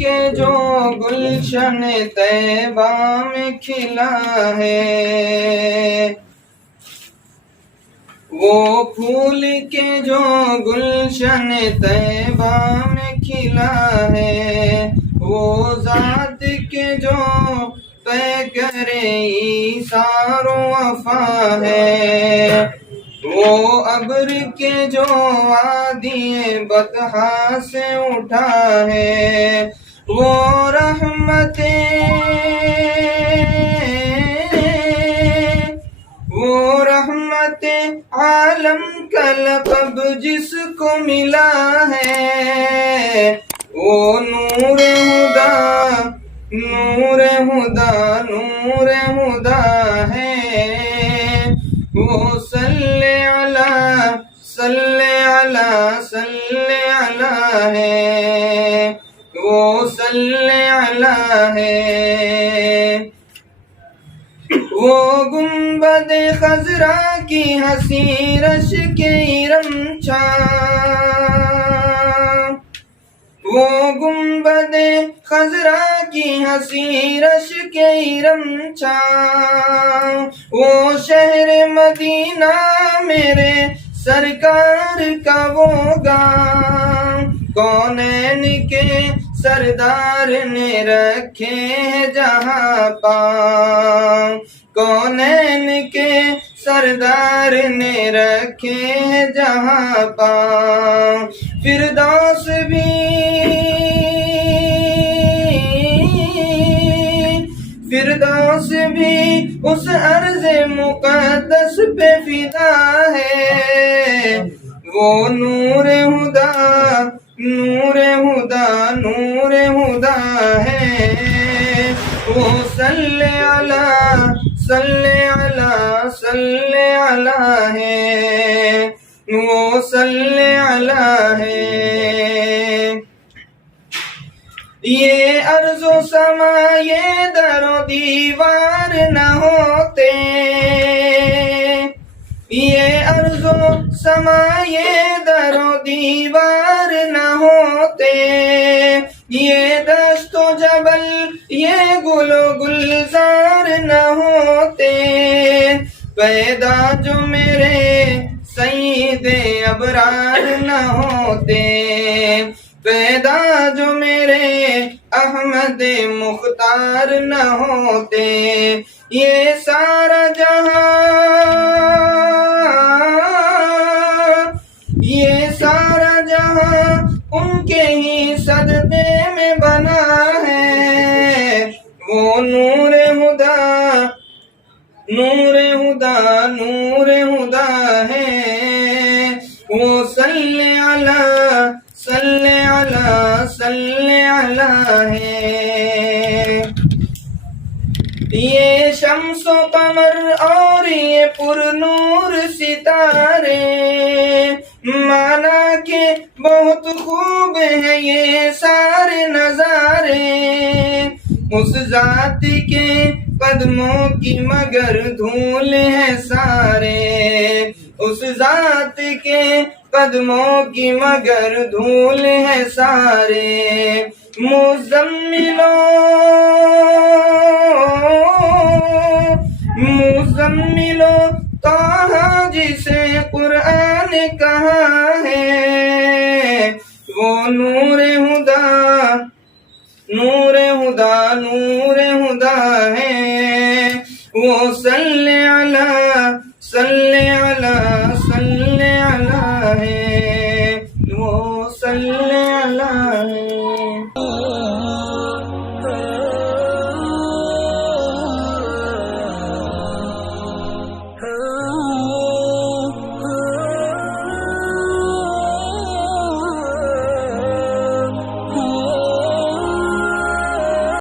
کے جو گلشن طیبہ میں کھلا ہے، وہ پھول کے جو گلشن طیبہ میں کھلا ہے، وہ ذات کے جو پیکر ایثار و وفا ہے، وہ ابر کے جو وادی بطحا سے اٹھا ہے، وہ رحمت عالم کا لقب جس کو ملا ہے، وہ نور ہدا نور ہدا نور ہدا ہے، وہ صلی علی صلی علی صلی علی ہے، وہ صلی علی ہے، وہ گنبد خضرا کی حسین رشک ارم چھاں، وہ گنبد خضرا کی حسین رشک ارم چھاں، وہ شہر مدینہ میرے سرکار کا وہ گاں، کونین کے سردار نے رکھے ہیں جہاں پاں، کونین کے سردار نے رکھے ہیں جہاں پاں، فردوس بھی اس ارض مقدس پہ فدا ہے، وہ نور ہدا نور ہدا نور ہدا ہے، وہ صلی علی صلی علی صلی علی ہے، وہ صلی علی ہے، یہ ارض و سما یہ در و دیوار نہ ہوتے، یہ ارض و سما یہ در و دیوار نہ ہوتے، یہ دشت و جبل یہ گل و گلزار نہ ہوتے، پیدا جو میرے سید ابرار نہ ہوتے، پیدا جو میرے احمد مختار نہ ہوتے، یہ سارا جہاں ان کے ہی صدقے میں بنا ہے، وہ نور ہدا نور ہدا نور ہدا ہے، وہ صلی علی صلی علی صلی علی ہے، یہ شمس و قمر اور یہ پر نور ستارے مانا کہ بہت خوب ہے یہ سارے نظارے، اس ذات کے قدموں کی مگر دھول ہے سارے، اس ذات کے قدموں کی مگر دھول ہے سارے، مزملو طٰہٰ جسے قرآن کہا ہے، وہ نور ہدا نور ہدا نور ہدا ہے، وہ